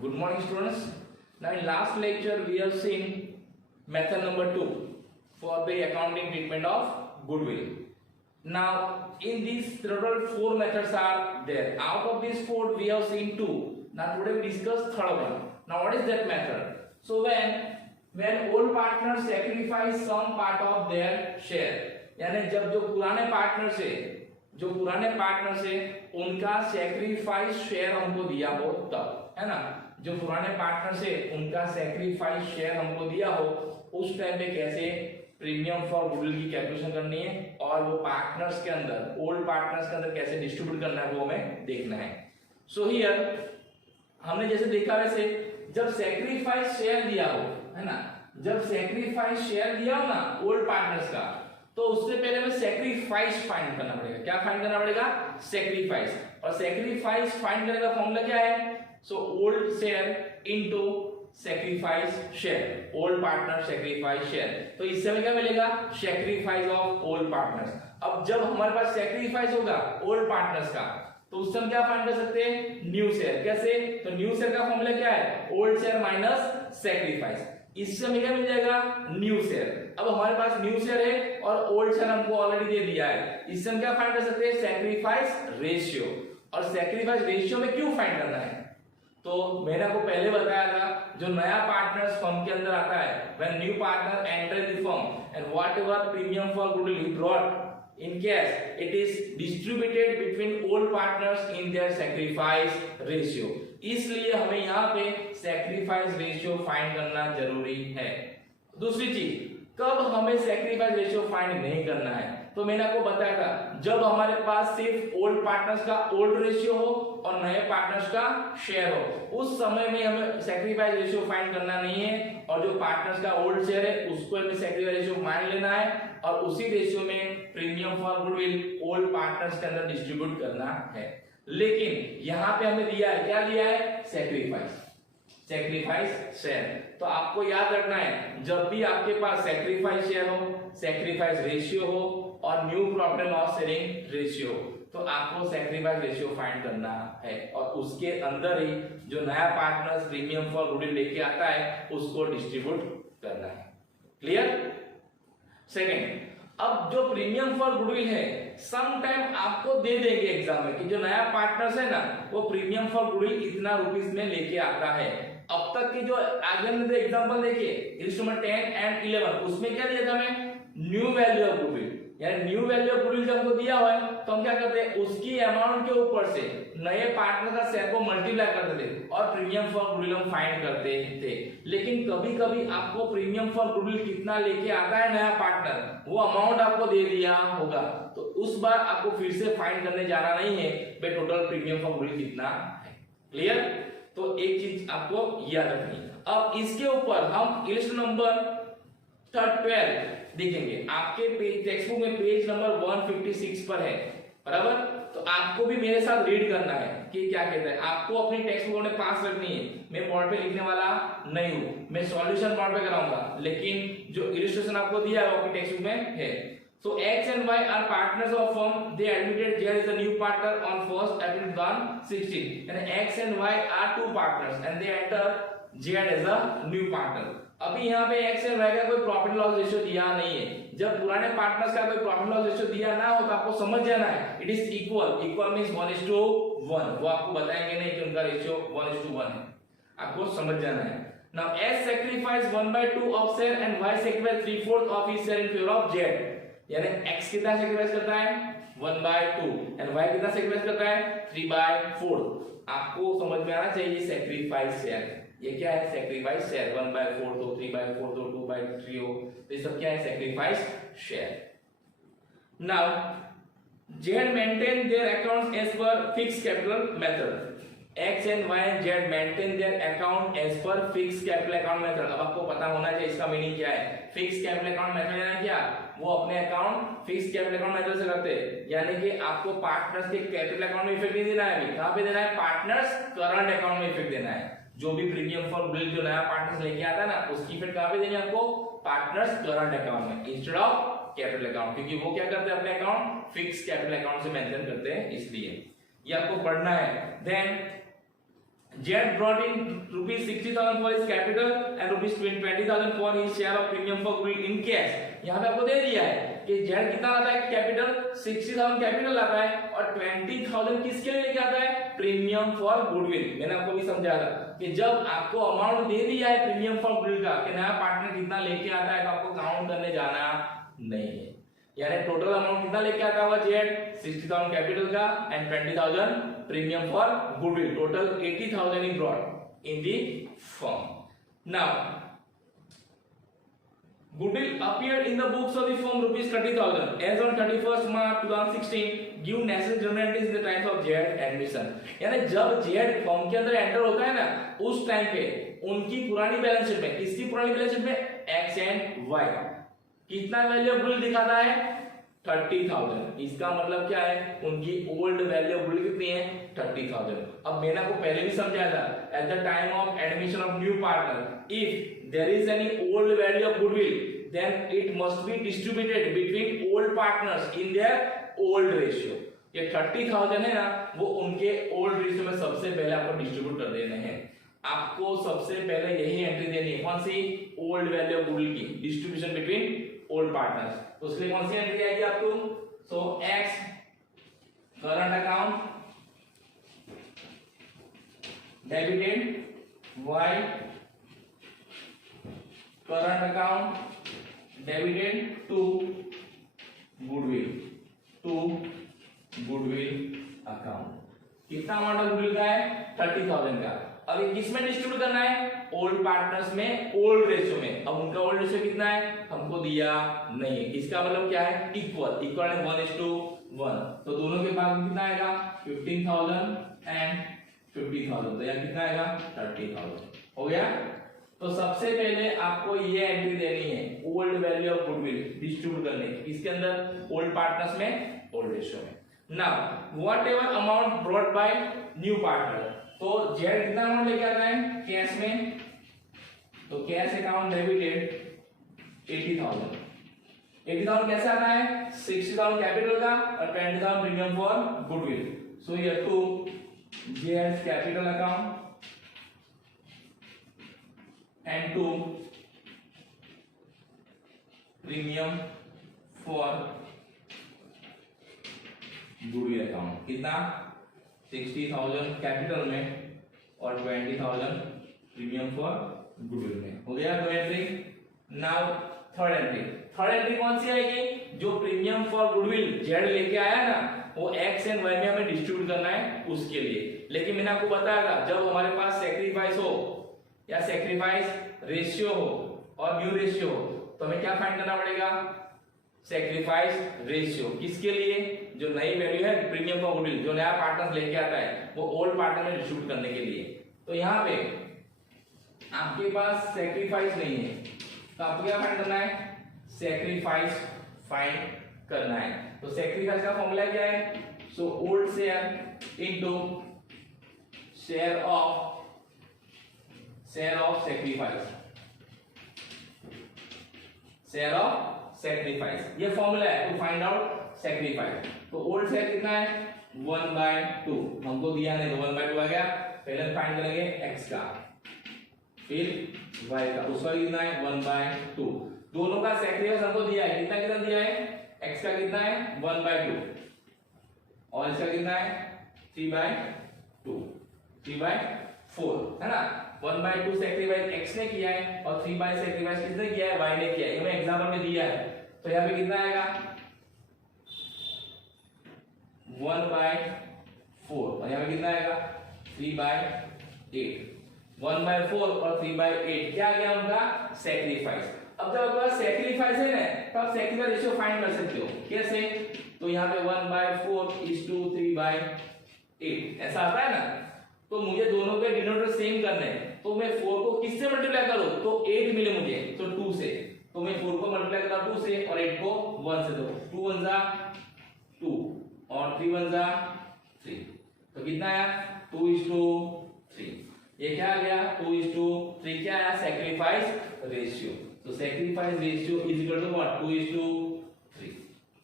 Good morning, students. Now, in last lecture, we have seen method number 2 for the accounting treatment of goodwill. Now, in these total 4 methods are there. Out of these 4, we have seen 2. Now, today we discuss third one. Now, what is that method? So, when old partners sacrifice some part of their share, यानी जब जो पुराने partner से उनका sacrifice share हमको दिया हो तब, है ना, जो पुराने पार्टनर से उनका सैक्रिफाइस शेयर हमको दिया हो उस टाइम पे कैसे प्रीमियम फॉर गुडविल की कैलकुलेशन करनी है और वो पार्टनर्स के अंदर, ओल्ड पार्टनर्स के अंदर कैसे डिस्ट्रीब्यूट करना है वो हमें देखना है. सो हियर हमने जैसे देखा वैसे जब सैक्रिफाइस शेयर दिया हो, है ना, जब सैक्रिफाइस शेयर दिया हो ना ओल्ड पार्टनर्स का, तो उससे पहले हमें सैक्रिफाइस फाइंड करना पड़ेगा. क्या फाइंड करना पड़ेगा? सैक्रिफाइस. और सैक्रिफाइस फाइंड करने का फॉर्मूला क्या है? So old share into sacrifice share, old partner sacrifice share. तो इससे हमें क्या मिलेगा? Sacrifice of old partners. अब जब हमारे पास सैक्रिफाइस होगा ओल्ड पार्टनर्स का, तो उससे हम क्या फाइंड कर सकते हैं? New share. कैसे? तो न्यू शेयर का फॉर्मूला क्या है? Old share minus sacrifice. इससे हमें क्या मिल जाएगा? New share. अब हमारे पास न्यू शेयर है और ओल्ड शेयर हमको ऑलरेडी दे दिया है. इससे हम क्या फाइंड कर सकते हैं? Sacrifice ratio. और सैक्रिफाइस रेशियो में क्यों फाइंड करना है? तो मैंने आपको पहले बताया था, जो नया पार्टनर फर्म के अंदर आता है, when new partner enter the firm and whatever premium for goodwill he brought in case it is distributed between old partners in their sacrifice ratio. इसलिए हमें यहाँ पे sacrifice ratio फाइंड करना जरूरी है. दूसरी चीज, कब हमें sacrifice ratio फाइंड नहीं करना है? तो मैंने आपको बताया था, जब हमारे पास सिर्फ ओल्ड पार्टनर्स का ओल्ड रेशियो हो और नए पार्टनर्स का शेयर हो, उस समय में हमें सैक्रिफाइस रेशियो फाइंड करना नहीं है. और जो पार्टनर्स का ओल्ड शेयर है उसको हमें सैक्रिफाइस रेशियो मान लेना है और उसी रेशियो में premium for goodwill old partners के अंदर डिस्ट्रीब्यूट करना है. लेकिन यहाँ पे हमें दिया है, क्या दिया है? Sacrifice share. तो आपको याद रखना है, जब भी आपके पास सैक्रिफाइस शेयर हो, सैक्रिफाइस रेशियो हो और new profit and loss sharing ratio, तो आपको सैक्रिफाइस रेशियो फाइंड करना है और उसके अंदर ही जो नया पार्टनर्स प्रीमियम फॉर गुडविल लेके आता है उसको डिस्ट्रीब्यूट करना है. क्लियर? सेकेंड, अब जो प्रीमियम फॉर गुडविल है सम टाइम आपको दे देंगे एग्जाम में कि जो नया पार्टनर्स है ना वो प्रीमियम फॉर गुडविल इतना रुपीस में लेके आता है. अब तक की जो आगे में एग्जांपल देखिए, इंस्ट्रूमेंट 10 एंड 11, उसमें क्या दिया था हमें? New value of goodwill. यानी न्यू वैल्यू ऑफ गुडविल जब हमको दिया हुआ है तो हम क्या करते हैं? उसकी अमाउंट के ऊपर से नए पार्टनर का शेयर को मल्टीप्लाई करते थे और प्रीमियम फॉर गुडविल हम फाइंड करते थे. लेकिन कभी कभी आपको प्रीमियम फॉर गुडविल कितना लेके आता है नया पार्टनर, वो अमाउंट आपको दे दिया होगा, तो उस बार आपको फिर से फाइंड करने जाना नहीं है भाई टोटल प्रीमियम फॉर गुडविल कितना है. क्लियर? तो एक चीज आपको याद रखनी है. अब इसके ऊपर हम इलस्ट्रेशन नंबर 12 देखेंगे. आपके पेज टेक्स्ट बुक में पेज नंबर 156 पर है, बराबर? तो आपको भी मेरे साथ रीड करना है कि क्या कहता है. आपको अपनी टेक्स्ट बुक में पास रखनी है. मैं बोर्ड पे लिखने वाला नहीं हूं, मैं सॉल्यूशन बोर्ड पे कराऊंगा, लेकिन जो इलस्ट्रेशन आपको दिया है वो आपकी टेक्स्ट बुक में है. So X and Y are partners of firm. They admitted Z is a new partner on 1st April 2016. And X and Y are two partners and they enter Z as a new partner. अभी यहाँ पे X and Y का कोई profit loss ratio दिया नहीं है. जब पुराने पार्टनर्स का कोई प्रॉफिट लॉस रेशियो दिया ना हो तो आपको समझ जाना है it is equal. Equal means 1:1. वो आपको बताएंगे नहीं कि उनका रेशियो 1:1 है, आपको समझ जाना है. Now S sacrifice 1/2 of share and Y sacrifice 3/4 of his share in favor of Z. यानी x कितना सैक्रिफाइस करता है? 1/2 एंड y कितना सैक्रिफाइस करता है? 3/4. आपको समझ में आना चाहिए सैक्रिफाइस शेयर. ये क्या है? Sacrifice share. 1/4 तो 3/4 तो 2/3 हो, तो ये सब क्या है? Sacrifice share. Now Z maintain their accounts as per fixed capital method. X and Y and Z maintain their account as per fixed capital account method. अब आपको पता होना चाहिए इसका मीनिंग क्या है. फिक्स कैपिटल अकाउंट मेथड यानी क्या? वो अपने account fix capital account method से करते हैं. यानी कि आपको पार्टनर्स के कैपिटल अकाउंट में इफेक्ट नहीं देना है. अभी कहां पे देना है? पार्टनर्स करंट अकाउंट में इफेक्ट देना है. जो भी प्रीमियम फॉर गुडविल जो नया पार्टनर्स लेके आता है ना उसकी इफेक्ट कहां पे देनी है आपको? पार्टनर्स करंट अकाउंट में इंस्टेड ऑफ कैपिटल अकाउंट, क्योंकि वो क्या करते हैं? अपने अकाउंट फिक्स कैपिटल अकाउंट से मेंशन करते हैं, इसलिए ये आपको पढ़ना है. Then Z brought in rupees 60,000 for his capital and rupees 20,000 for his share of premium for goodwill in cash. यहाँ पे आपको दे दिया है कि जेड कितना लाता है कैपिटल, 60,000 कैपिटल लाता है और 20,000 किसके लिए लेके आता है, प्रीमियम फॉर गुडविल। मैंने आपको भी समझाया था कि जब आपको अमाउंट दे दिया है प्रीमियम फॉर गुडविल का कि नया पार्टनर कितना लेके आता है, तो आपको काउंट करने जाना नहीं है। यानी टोटल अमाउंट कितना लेके आता होगा जेड, 60,000 कैपिटल का and 20,000 premium for goodwill, total 80,000 is brought in the firm. Now goodwill appeared in the books of the firm rupees 30,000 as on 31st March 2016 give necessary journalities in the times of Z admission। यानी जब Z firm के अंदर enter होता है ना, उस time पे उनकी पुरानी बैलेंस शीट में, किसकी पुरानी बैलेंस शीट में, एक्स एंड वाई, कितना वैल्यू ऑफ गुडविल दिखाता है, 30,000। इसका मतलब क्या है, उनकी ओल्ड वैल्यू ऑफ गुडविल कितनी है, 30,000। अब मैंने आपको पहले भी समझाया था, at the time of admission of new partner if there is any old value of goodwill then it must be distributed between old partners in their old ratio। ये 30,000 है ना, वो उनके ओल्ड रेशियो में सबसे पहले आपको डिस्ट्रीब्यूट कर देने हैं। आपको सबसे पहले यही एंट्री देनी है, कौन सी, ओल्ड वैल्यू ऑफ गुडविल की डिस्ट्रीब्यूशन बिटवीन ओल्ड पार्टनर्स। तो उसके लिए कौन सी एंट्री आएगी आपको, so X current account debited, Y current account debited to goodwill account. कितना अमाउंट ऑफ गुडविल का है, 30,000 का। अब ये किस में डिस्ट्रीब्यूट करना है, ओल्ड पार्टनर्स में, ओल्ड रेशियो में। अब उनका ओल्ड रेशियो कितना है, हमको दिया नहीं है। इसका मतलब क्या है, इक्वल, इक्वल है 1:1। तो दोनों के पास कितना आएगा, 15,000 एंड 50,000। तो यहाँ कितना आएगा, 30,000 हो गया। तो सबसे पहले आपको ये एंट्री देनी है, old value of goodwill distribute करने की, इसके अंदर ओल्ड पार्टनर्स में, ओल्ड रेशियो में। Now whatever amount brought by new partner, तो जेड कितना अमाउंट लेके आता है कैश में, तो कैश अकाउंट डेबिटेड 80,000। 80,000 कैसे आता है, 60,000 कैपिटल का और 20,000 premium for goodwill. So here to Z capital account and to premium for goodwill account। कितना, 60,000 कैपिटल में और 20,000 प्रीमियम फॉर गुडविल में। हो गया दो entry. Now third entry, third entry कौन सी आएगी, जो प्रीमियम फॉर गुडविल जेड लेके आया ना, वो एक्स एंड वाई में हमें डिस्ट्रीब्यूट करना है उसके लिए। लेकिन मैंने आपको बताया था, जब हमारे पास सैक्रिफाइस हो या सैक्रिफाइस रेशियो हो और न्यू रेशियो हो, तो हमें क्या फाइंड करना पड़ेगा, सैक्रिफाइस रेशियो। किसके लिए, जो नई वैल्यू है प्रीमियम फॉर गुडविल, जो नया पार्टनर लेके आता है, वो ओल्ड पार्टनर में डिस्ट्रीब्यूट करने के लिए। तो यहाँ पे आपके पास सैक्रिफाइस नहीं है, तो आपको क्या फाइंड करना है, सैक्रिफाइस फाइंड करना है। तो सैक्रिफाइस का फॉर्मूला क्या है, so old share into share of sacrifice, share of sacrifice, ये फॉर्मूला है टू फाइंड आउट सैक्रिफाइस। तो ओल्ड शेयर कितना है, 1/2, हमको दिया नहीं तो 1/2 आ गया। पहले फाइंड करेंगे एक्स का, फिर वाई का, उसका कितना है 1/2। दोनों का सैक्रिफाइस हमको दिया है, कितना कितना दिया है, एक्स का कितना है 1/2 और इसका कितना है 3/2, 3/4 है ना। 1/2 सैक्रिफाइस एक्स ने किया है और 3 सैक्रिफाइस किसने किया है, वाई ने किया है। हमें एग्जांपल में दिया है, तो यहाँ पे कितना आएगा 1/4 और यहाँ पे कितना आएगा 3/8। 1/4 और 3/8 क्या आ गया उनका सैक्रिफाइस। अब जब आपके पास सैक्रिफाइस है ना, तो आप सैक्रिफाइस रेशियो फाइंड कर सकते हो। कैसे, तो यहाँ पे 1/4 is to 3/8 ऐसा आता है ना। तो मुझे दोनों के डिनोमिनेटर सेम करने हैं, तो मैं 4 को किससे मल्टीप्लाई करूं, तो 8 मिले मुझे, तो 2 से। तो मैं 4 को मल्टीप्लाई करता हूं 2 से और 8 को 1 से। तो 2 1 जा 2 और 3 1 जा 3, तो कितना आया 2:3। ये क्या आ गया 2:3, क्या आया सैक्रिफाइस रेशियो। तो sacrifice ratio is equal to what 2:3।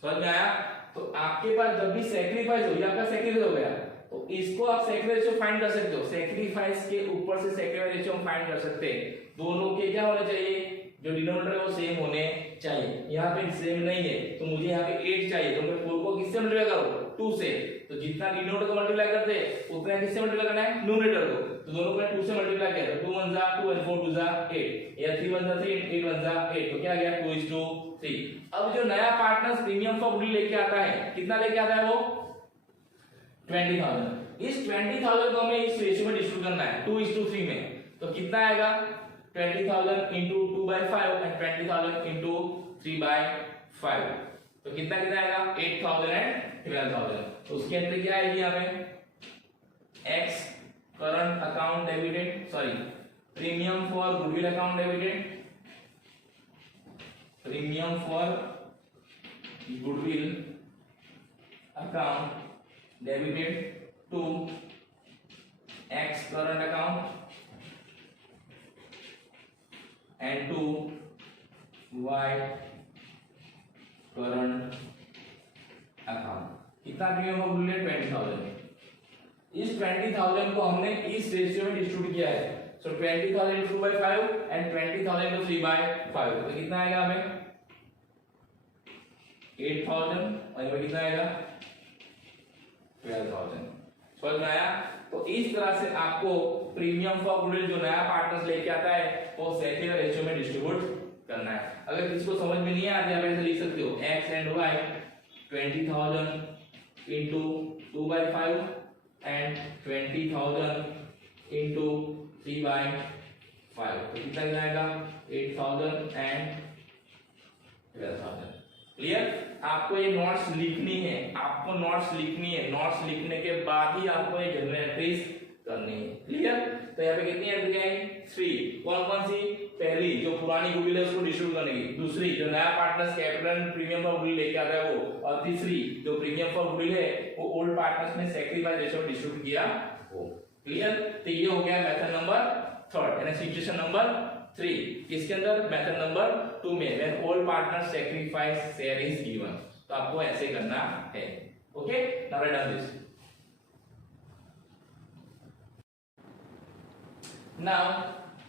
समझ में आया। तो आपके पास जब भी सैक्रिफाइस हो, ये आपका सैक्रिफाइस हो गया, तो इसको आप सैक्रिफाइस रेशियो फाइंड कर सकते हो। सैक्रिफाइस के ऊपर से सैक्रिफाइस रेशियो हम फाइंड कर सकते हैं। दोनों के क्या होने चाहिए, जो डिनोमिनेटर है वो सेम होने चाहिए। यहाँ पे सेम नहीं है तो मुझे यहाँ पे 8 चाहिए, तो मैं 4 को किससे मल्टीप्लाई करूँ, 2 से। तो जितना डिनोमिनेटर को मल्टीप्लाई करते हैं उतना किससे मल्टीप्लाई करना है, न्यूमरेटर को। तो दोनों को 2 से मल्टीप्लाई किया तो 2 1 जा 2 and 4 2 जा 8, या 3 1 जा 3 8 1 जा 8, तो क्या गया 2:3। अब जो नया पार्टनर प्रीमियम फॉर गुडविल लेके आता है, कितना लेके आता है वो 20,000। इस 20,000 को हमें इस रेशियो में डिस्ट्रीब्यूट करना है 2:3 में। तो कितना आएगा 20,000 into 2/5 and 20,000 into 3/5, तो कितना कितना आएगा 8,000 and 12,000। तो उसके अंदर क्या आएगी हमें x current account debited, sorry premium for goodwill account debited, premium for goodwill account debited to x current account and to y current account। कितना प्रीमियम ऑफ गुडविल 20,000। इस 20,000 को हमने इस रेशियो में डिस्ट्रीब्यूट किया है। सो 20,000 into 2/5 and 20,000 into 3/5, तो कितना आएगा हमें 8,000 और ये कितना आएगा 12,000। समझ में आया? तो इस तरह से आपको प्रीमियम फॉर गुडविल जो नया पार्टनर्स लेके आता है वो सैक्रिफाइस रेशियो में डिस्ट्रीब्यूट करना है। अगर किसी को समझ में नहीं आती आप ऐसे लिख सकते हो x and y 20,000 into 2/5 and 20,000 into 3/5, तो कितना आएगा 8,000 and 12,000। क्लियर? आपको ये नोट्स लिखनी है, आपको नोट्स लिखनी है, नोट्स लिखने के बाद ही आपको ये जनरल एंट्रीज करनी है। क्लियर? तो यहाँ पे कितनी एंट्री आएंगी 3। कौन कौन सी, पहली जो पुरानी गुडविल है उसको डिस्ट्रीब्यूट करने की, दूसरी जो नया partners capital premium for goodwill लेके आता है वो, और तीसरी जो प्रीमियम फॉर गुडविल है वो ओल्ड पार्टनर्स में सैक्रिफाइस रेशियो में डिस्ट्रीब्यूट किया वो। क्लियर? तो ये हो गया मेथड नंबर 3 यानी सिचुएशन नंबर 3। किसके अंदर, मेथड नंबर 2 में, when all partners sacrifice share is given. तो आपको ऐसे करना है। Okay, now write down this. Now,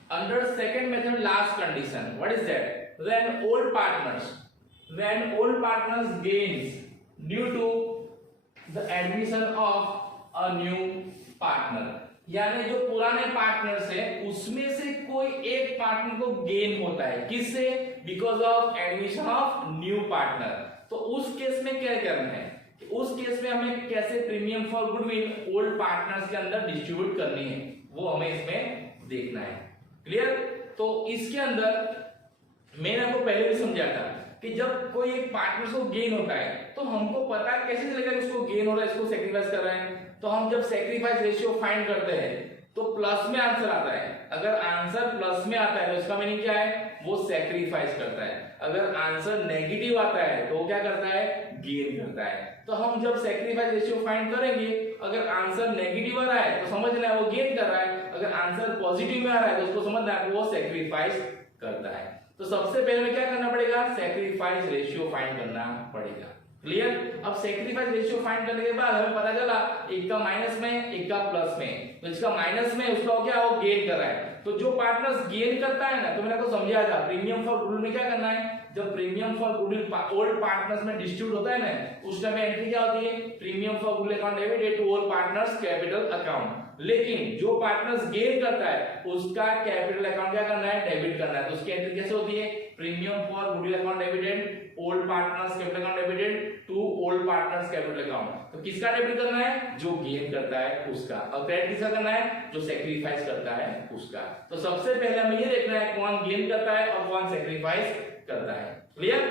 under second method, last condition, what is that? When old partners gains due to the admission of a new partner, यानी जो पुराने partners है उसमें से कोई एक पार्टनर को गेन होता है, किससे, because of admission of new partner. तो उस केस में क्या करना है, उस केस में हमें कैसे premium for goodwill old partners के अंदर डिस्ट्रीब्यूट करनी है वो हमें इसमें देखना है। क्लियर? तो इसके अंदर मैंने आपको पहले भी समझाया था कि जब कोई एक पार्टनर को गेन होता है तो हमको पता कैसे चलेगा कि उसको गेन हो रहा है, इसको सैक्रिफाइस कर रहा है। तो हम जब सैक्रिफाइस रेशियो फाइंड करते हैं तो प्लस में आंसर आता है। अगर आंसर प्लस में आता है तो इसका मीनिंग क्या है, वो सैक्रिफाइस करता है। अगर आंसर नेगेटिव आता है तो वो क्या करता है, गेन करता है। तो हम जब सैक्रिफाइस रेशियो फाइंड करेंगे, अगर आंसर नेगेटिव आ रहा है तो समझना है वो गेन कर रहा है, अगर आंसर पॉजिटिव में आ रहा है तो उसको समझना है वो सैक्रिफाइस करता है। तो सबसे पहले क्या करना पड़ेगा, सैक्रिफाइस रेशियो फाइंड करना पड़ेगा। क्लियर? अब सैक्रिफाइस रेशियो फाइंड करने के बाद हमें पता चला एक का माइनस में एक का प्लस में, तो जिसका माइनस में उसका क्या, वो गेन कर रहा है। तो जो पार्टनर्स गेन करता है ना, तो मैंने आपको समझाया था प्रीमियम फॉर गुडविल में क्या करना है, जब premium for goodwill old partners में डिस्ट्रीब्यूट होता है ना, उस टाइम एंट्री क्या होती है, premium for goodwill account debited to all partners capital account. लेकिन जो पार्टनर्स गेन करता है उसका कैपिटल अकाउंट क्या करना है, डेबिट करना है। तो उसकी एंट्री कैसे होती है, premium for goodwill account debited old partners capital account debited to old partners capital account. तो किसका डेबिट करना है, जो गेन करता है उसका, और क्रेडिट किसका करना है, जो सैक्रिफाइस करता है उसका। तो सबसे पहले हमें ये देखना है कौन गेन करता है और कौन सैक्रिफाइस करता है। क्लियर?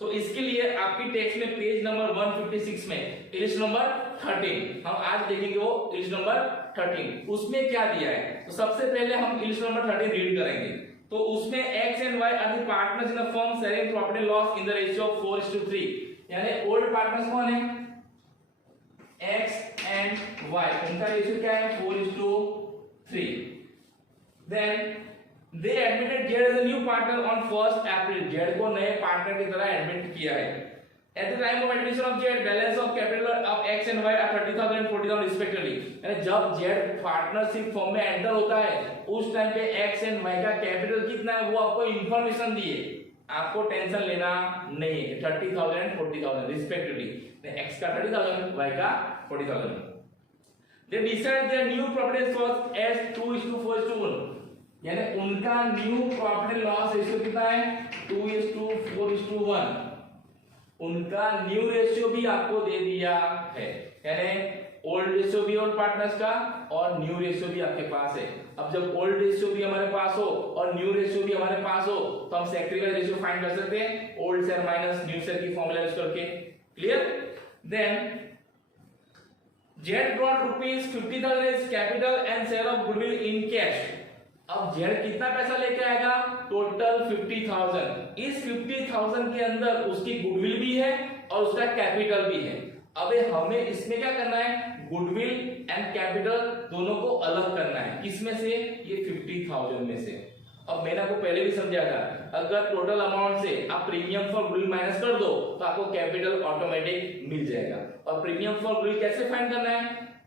तो इसके लिए आपकी टेक्स्ट में पेज नंबर 156 में इलिस्ट्रेशन नंबर 13 हम आज देखेंगे, वो इलिस्ट्रेशन नंबर 13 उसमें क्या दिया है। तो सबसे पहले हम इलिस्ट्रेशन नंबर 13 रीड करेंगे। तो उसमें x and y are the partners in a firm sharing property loss in the ratio of 4:3, यानी ओल्ड पार्टनर्स कौन है, x and y, उनका रेशियो क्या है 4:3। Then they admitted Z as a new partner on 1st April, Z को नए partner की तरह एडमिट किया है। At the time of admission of Z, balance of capital of X and Y are 30,000 and 40,000 respectively. यानी जब Z partnership form में enter होता है उस टाइम पे X and Y का कैपिटल कितना है वो आपको इंफॉर्मेशन दिए, आपको टेंशन लेना नहीं है। 30,000 and 40,000 respectively. X का 30,000, Y का 40,000. They decide their new profit and loss as 2:4:1. यानी उनका new profit and loss ratio कितना है 2:4:1। उनका न्यू रेशियो भी आपको दे दिया है, यानी ओल्ड रेशियो भी ओल्ड पार्टनर्स का और न्यू रेशियो भी आपके पास है। अब जब ओल्ड रेशियो भी हमारे पास हो और न्यू रेशियो भी हमारे पास हो तो हम सैक्रिफाइस रेशियो फाइंड कर सकते हैं old share minus new share की फॉर्मूला यूज करके। Clear? Then Z brought rupees 50,000 as capital and share of goodwill in cash. अब Z कितना पैसा लेके आएगा? टोटल 50,000। इस 50,000 के अंदर उसकी गुडविल भी है और उसका कैपिटल भी है। अबे हमें इसमें क्या करना है, गुडविल एंड कैपिटल दोनों को अलग करना है। किसमें से? ये 50,000 में से। अब मैंने आपको पहले भी समझाया था, अगर टोटल अमाउंट से आप प्रीमियम फॉर गुडविल माइनस कर दो तो आपको कैपिटल ऑटोमेटिक मिल जाएगा। और प्रीमियम फॉर गुडविल कैसे फाइंड करना है?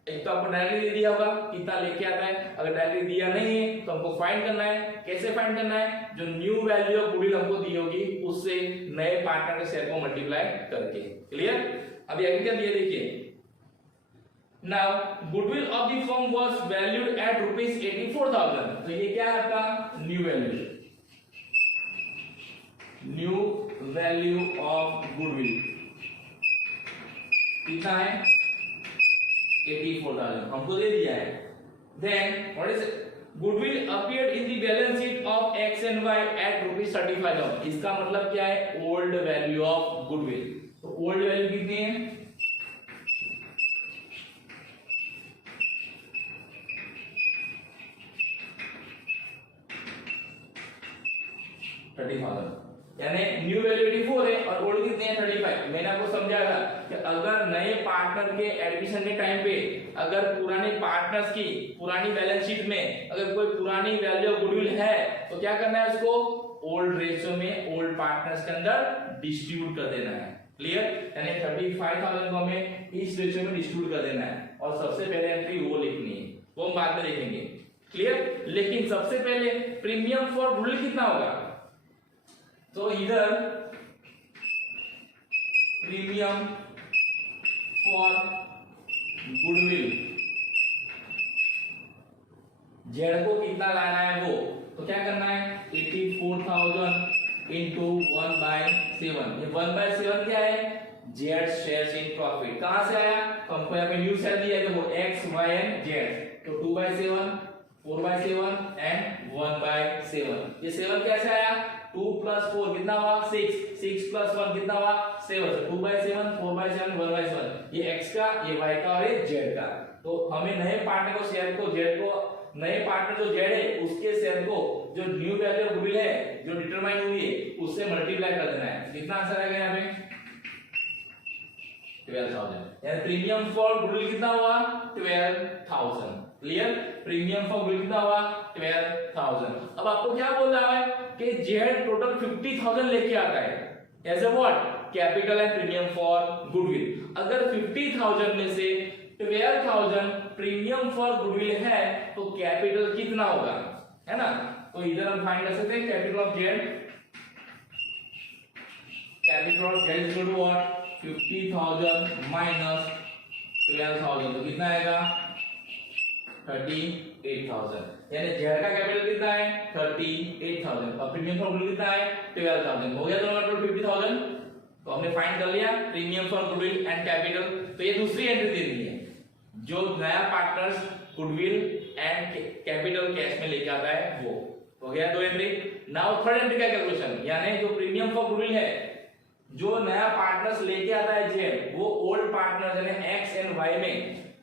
एक तो आपको डायरेक्टली दे दिया होगा कितना लेके आता है, अगर डायरेक्टली दिया नहीं है तो हमको फाइंड करना है। कैसे फाइंड करना है? जो न्यू वैल्यू ऑफ गुडविल हमको दी होगी उससे नए पार्टनर के शेयर को मल्टीप्लाई करके। क्लियर? अभी आगे क्या दिया देखिए। Now goodwill of the firm was valued at rupees 84,000। तो ये क्या है आपका new value, new value of goodwill कितना है 84,000 हमको दे दिया है। Then what is it? Goodwill appeared in the balance sheet of X and Y at rupees 35,000। इसका मतलब क्या है? Old value of goodwill. तो ओल्ड वैल्यू कितनी है? 30,000, यानी न्यू वैल्यू 84 है और ओल्ड कितने हैं 35। मैंने आपको समझाया था कि अगर नए पार्टनर के एडमिशन के टाइम पे अगर पुराने पार्टनर्स की पुरानी बैलेंस शीट में अगर कोई पुरानी वैल्यू ऑफ गुडविल है तो क्या करना है, उसको ओल्ड रेशियो में ओल्ड पार्टनर्स के अंदर डिस्ट्रीब्यूट कर देना है। क्लियर? यानी 35,000 को हमें इस रेशियो में डिस्ट्रीब्यूट कर देना है और सबसे पहले एंट्री वो लिखनी है, वो हम बाद में देखेंगे। क्लियर? लेकिन सबसे पहले प्रीमियम फॉर गुडविल कितना होगा? तो इधर प्रीमियम फॉर गुडविल जेड को कितना लाना है वो, तो क्या करना है 84,000 इंटू 1/7। ये 1/7 क्या है? Z shares in profit. कहां से आया? तो हमको यहाँ पे न्यू शेयर दिया है, देखो एक्स वाई एंड जेड। तो 2/7, 4/7 एंड 1/7। ये 7 कैसे आया? 2 + 4 कितना हुआ 6, 6 + 1 कितना हुआ 7। 2/7, 4/7, 1/7। ये x का, ये y का और ये z का। तो हमें नए पार्टनर को शेयर को z को, नए पार्टनर जो z है उसके शेयर को जो न्यू वैल्यू ऑफ गुडविल है जो डिटरमाइन हुई है उससे मल्टीप्लाई कर देना है। कितना आंसर आएगा यहाँ पे 12,000। यानी प्रीमियम फॉर गुडविल कितना हुआ 12,000। क्लियर? प्रीमियम फॉर गुडविल कितना हुआ 12,000। अब आपको क्या बोल रहा है कि जेड टोटल 50,000 लेके आता है as a what capital and premium for goodwill. अगर 50,000 में से 12,000 प्रीमियम फॉर गुडविल है तो कैपिटल कितना होगा, है ना? तो इधर हम फाइंड कर सकते हैं capital of Z. Capital of Z is equal to what 50,000 minus 12,000। तो कितना आएगा 38,000। यानी जेड का कैपिटल कितना है 38,000 और प्रीमियम फॉर गुडविल कितना है 12,000। हो गया दोनों का टोटल 50,000। तो हमने फाइंड कर लिया premium for goodwill and capital. तो ये दूसरी एंट्री दे दी है, जो नया partners goodwill and capital cash में लेके आता है वो। हो गया 2 एंट्री। नाउ थर्ड एंट्री का कैलकुलेशन, यानी जो प्रीमियम फॉर गुडविल है जो नया पार्टनर्स लेके आता है जेड वो ओल्ड पार्टनर्स यानी एक्स एंड वाई में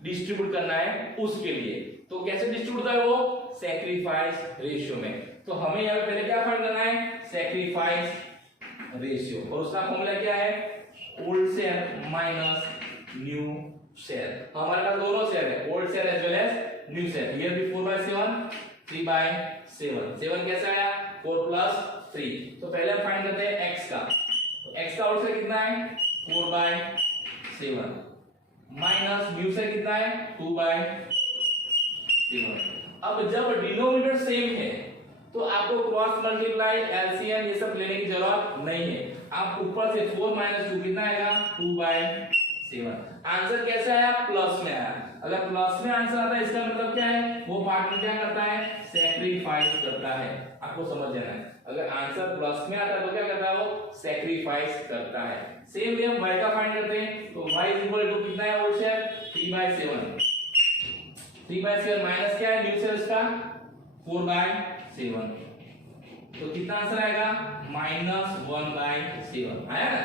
डिस्ट्रीब्यूट करना है उसके लिए। तो कैसे डिस्ट्रीब्यूट होता है वो सैक्रिफाइस रेशियो में। तो हमें यहाँ पहले क्या फाइंड करना है सैक्रिफाइस रेशियो, और उसका फॉर्मूला क्या है old share minus new share. हमारे पास दोनों शेयर है old share as well as new share. Here be 4/7, 3/7। 7 कैसे आया 4 + 3। तो पहले हम फाइंड करते हैं x का। तो x का ओल्ड शेयर कितना है 4/7 माइनस म्यू से कितना है 2/7। अब जब डिनोमिनेटर सेम है तो आपको क्रॉस मल्टीप्लाई एलसीएम ये सब लेने की जरूरत नहीं है। आप ऊपर से 4 - 2 कितना आएगा 2/7। आंसर कैसा आया प्लस में आया। अगर प्लस में आंसर आता है इसका मतलब क्या है वो पार्टनर क्या करता है सैक्रिफाइस करता है। आपको समझ जाना है अगर आंसर प्लस में आता है तो क्या करता है वो सैक्रिफाइस करता है। सेम वे हम y का फाइंड करते हैं तो y = कितना है होल शेयर 3/7 माइनस क्या है न्यू शेयर इसका 4/7 तो कितना आंसर आएगा -1/7 आया ना।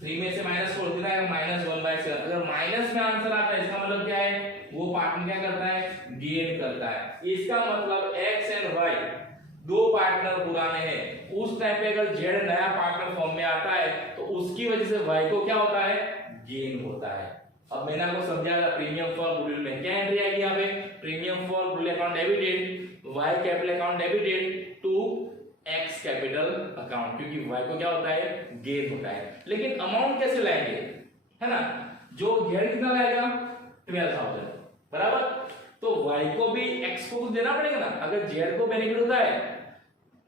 3 में से -4 कितना आएगा -1/7। अगर माइनस में आंसर आता है इसका मतलब क्या है वो पार्टनर क्या करता है गेन करता है। इसका मतलब x एंड y दो पार्टनर पुराने हैं उस टाइम पे अगर z नया पार्टनर फॉर्म में आता है तो उसकी वजह से y को क्या होता है गेन होता है। अब मैंने आपको समझाया प्रीमियम फॉर गुडविल में क्या एंट्री आएगी यहाँ पे premium for goodwill account debited y capital account debited to x capital account क्योंकि y को क्या होता है गेन होता है। लेकिन अमाउंट कैसे लाएंगे है ना जो z कितना लाएगा 12,000 बराबर तो y को भी x को कुछ देना पड़ेगा ना। अगर z को बेनिफिट होता है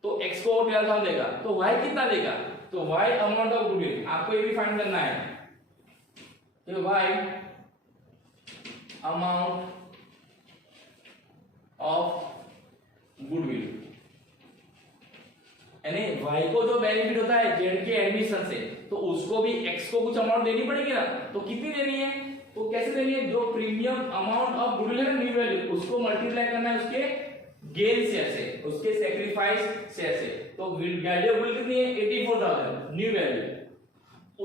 तो x को 12,000 देगा तो y कितना देगा तो y अमाउंट ऑफ गुडविल आपको ये भी फाइंड करना है तो y अमाउंट ऑफ गुडविल यानी y को जो बेनिफिट होता है z के एडमिशन से तो उसको भी x को कुछ अमाउंट देनी पड़ेगी ना। तो कितनी देनी है तो कैसे देनी है जो प्रीमियम अमाउंट ऑफ गुडविल है न्यू वैल्यू उसको मल्टीप्लाई करना है उसके गेन शेयर से उसके सैक्रिफाइस शेयर से। तो वैल्यू ऑफ गुडविल कितनी है 84,000 न्यू वैल्यू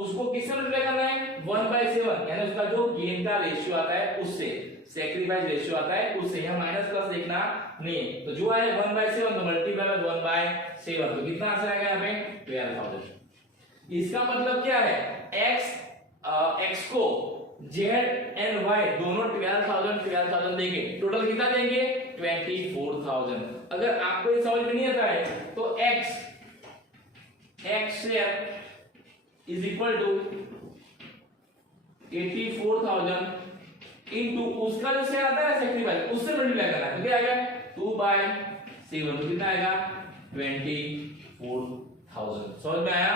उसको किससे मल्टीप्लाई करना है 1/7 यानी उसका जो गेन का रेशियो आता है उससे सैक्रिफाइस रेशियो आता है उससे यहां माइनस प्लस देखना नहीं है। तो जो है 1/7 तो मल्टीप्लाई बाय 1/7 तो कितना आंसर आएगा यहां पे 12,000। इसका मतलब क्या है x को z एंड y दोनों 12,000 देंगे टोटल कितना देंगे 24,000। अगर आपको ये समझ में नहीं आता है तो x share is equal to 84,000 into उसका जो शेयर आता है सैक्रिफाइस उससे मल्टीप्लाई करना है तो क्या आएगा 2/7 तो कितना आएगा 24,000। समझ में आया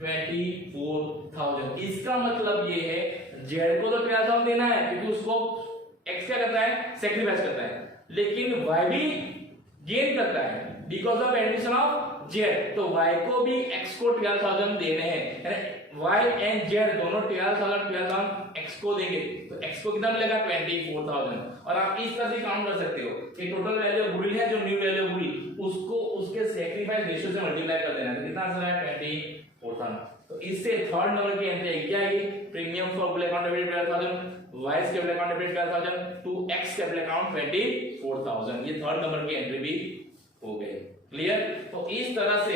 24,000। इसका मतलब ये है z को तो 12,000 देना है क्योंकि उसको x क्या करता है सैक्रिफाइस करता है लेकिन y भी गेन करता है because of addition of z तो y को भी x को 12,000 देने हैं यानी y एंड z दोनों 12,000 x को देंगे तो x को कितना मिलेगा 24,000। और आप इस तरह से काउंट कर सकते हो कि टोटल वैल्यू ऑफ गुडविल है जो न्यू वैल्यू ऑफ गुडविल उसको उसके सैक्रिफाइस रेशियो से मल्टीप्लाई कर देना है तो कितना आंसर आया 24,000। तो इससे थर्ड नंबर की एंट्री क्या आएगी premium for goodwill account debit 12,000 y capital account debit 12,000 to x capital account 24,000। ये थर्ड नंबर की एंट्री भी हो गई क्लियर। तो इस तरह से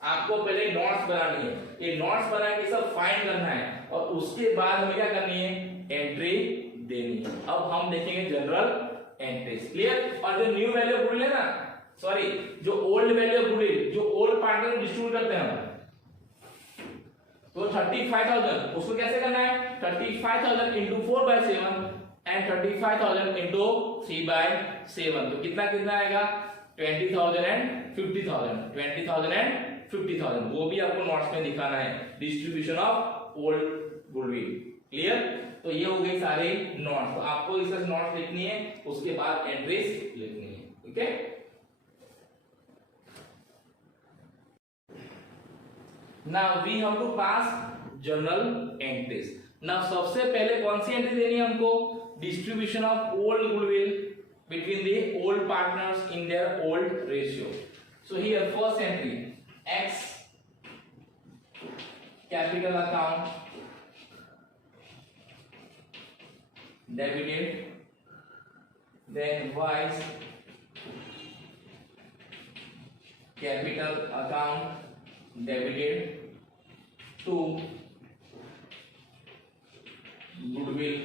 आपको पहले नोट्स बनानी है ये नोट्स बना के सब फाइंड करना है और उसके बाद हमें क्या करनी है एंट्री देनी है। अब हम देखेंगे जनरल एंट्रीज क्लियर। और जो न्यू वैल्यू गुडविल है ना सॉरी जो ओल्ड वैल्यू गुडविल जो ओल्ड पार्टनर को डिस्ट्रीब्यूट करते हैं हम तो 35,000 उसको कैसे करना है 35,000 into 4/7 एंड 35,000 into 3/7 तो कितना कितना आएगा 20,000 एंड 50,000 वो भी आपको नोट्स में दिखाना है distribution of old goodwill clear. तो ये हो गए सारे नोट्स तो आपको इस तरह नोट्स लिखनी है उसके बाद एंट्रीज लिखनी है ठीक है। Now we have to pass journal entries. Now सबसे पहले कौन सी एंट्री देनी है हमको distribution of old goodwill between the old partners in their old ratio. So here first entry x capital account debited then y's capital account debited to goodwill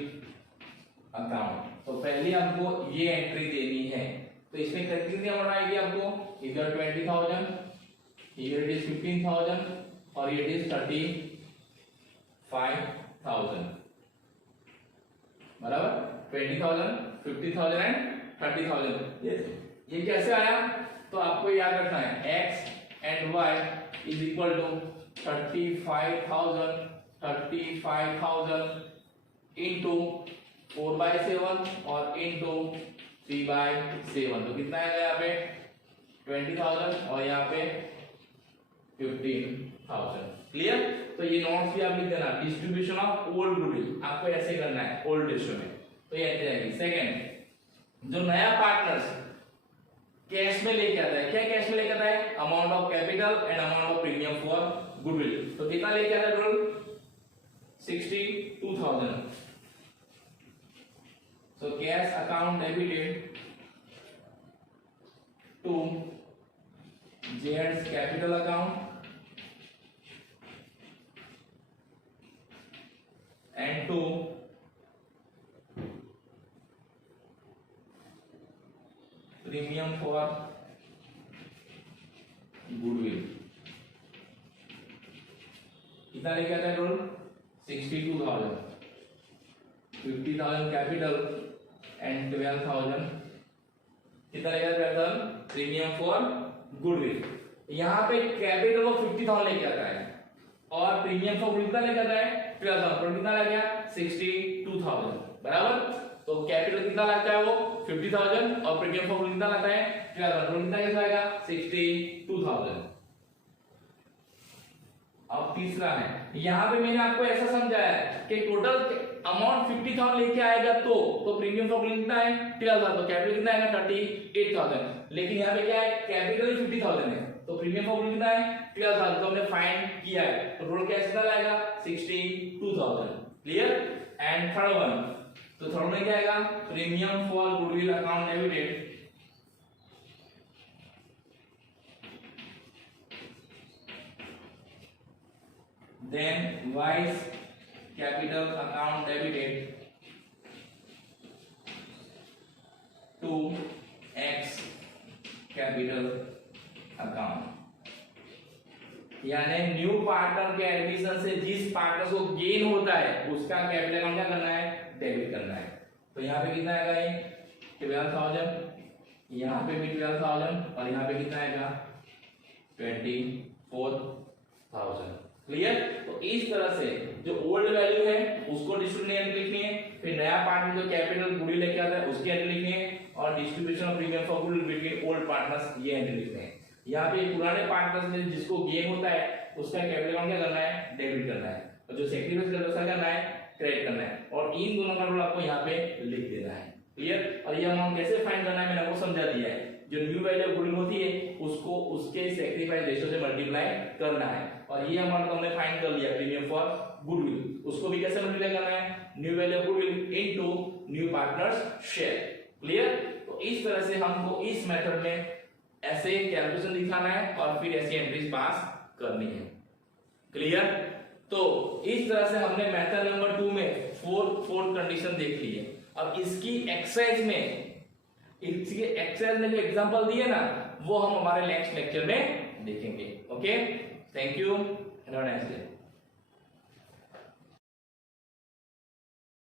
account. तो पहले हमको ये एंट्री देनी है तो इसमें कितनी अमाउंट आएगी आपको इधर 20,000 here it is 15,000 और it is 35,000 बराबर 20,000, 50,000 एंड 30,000। ये कैसे आया? तो आपको याद रखना है x and y is equal to 35,000 into 4/7 और इंटू 3/7। तो कितना आएगा यहाँ पे 20,000 और यहाँ पे 15,000। क्लियर? तो ये नोट्स भी आप लिख देना। डिस्ट्रीब्यूशन ऑफ ओल्ड गुडविल आपको ऐसे करना है ओल्ड रेशियो में, तो ये ऐसे आएगी। सेकंड, जो नया पार्टनर्स कैश में लेके आता है, क्या कैश में लेके आता है? Amount of capital and amount of premium for goodwill. तो कितना लेके आता है total? 62,000। So cash account debited to J&'s capital account and to premium for goodwill। कितना लेके आता है टोटल? 62,000, 50,000 कैपिटल एंड 12,000 कितना लेके आता है? Premium for goodwill. यहाँ पे कैपिटल को 50,000 लेके आता है और प्रीमियम फॉर गुडविल कितना लेके आता है? 12,000। तो कितना लग गया? 62,000। बराबर? तो कैपिटल कितना लगता है वो 50,000 और प्रीमियम फॉर गुडविल कितना लगता है 12,000। तो कितना कैसे आएगा? 62,000। अब तीसरा है, यहाँ पे मैंने आपको ऐसा समझाया कि टोटल अमाउंट 50,000 लेके आएगा तो प्रीमियम फॉर गुडविल कितना है 12,000। तो कैपिटल कितना आएगा 38,000। लेकिन यहाँ पे क्या है? कैपिटल 50,000 है तो प्रीमियम फॉर गुडविल कितना है 12,000। तो हमने फाइंड किया है तो टोटल कैश कितना आएगा 62,000। क्लियर? एंड थर्ड वन, तो थर्ड में क्या आएगा? Premium for goodwill account debited then Y's capital account debited to X capital account। यानी न्यू पार्टनर के एडमिशन से जिस पार्टनर को गेन होता है उसका कैपिटल अकाउंट क्या करना है? डेबिट करना है। तो यहाँ पे कितना आएगा? ये 12,000, यहाँ पे भी 12,000 और यहाँ पे कितना आएगा? 24,000। क्लियर? तो इस तरह से जो ओल्ड वैल्यू है उसको डिस्ट्रीब्यूशन एंट्री लिखनी है, फिर नया पार्टनर जो कैपिटल गुडविल लेके आता है उसकी एंट्री लिखनी है और distribution of premium for goodwill between old partners ये एंट्री लिखनी है। यहाँ पे पुराने पार्टनर्स में जिसको गेन होता है उसका कैपिटल अकाउंट क्या करना है? डेबिट करना है और जो सैक्रिफाइस करता है उसका करना है? क्रेडिट करना है। और इन दोनों का रोल आपको यहाँ पे लिख देना है। क्लियर? और ये अमाउंट कैसे फाइंड करना है मैंने आपको समझा दिया है। जो न्यू वैल्यू ऑफ गुडविल होती है उसको उसके सैक्रिफाइस रेशियो से मल्टीप्लाई करना है और ये अमाउंट हमने फाइंड कर लिया प्रीमियम फॉर गुडविल, उसको भी कैसे मल्टीप्लाई करना है? New value of goodwill into new partners share. Clear? तो इस तरह से हमको इस मेथड में ऐसे कैलकुलेशन दिखाना है और फिर ऐसी एंट्रीज पास करनी है। क्लियर? तो इस तरह से हमने मेथड नंबर 2 में फोर्थ कंडीशन देख ली है। अब इसकी एक्सरसाइज में जो एग्जांपल दिए ना वो हम हमारे नेक्स्ट लेक्चर में देखेंगे। Okay, thank you, have a nice day.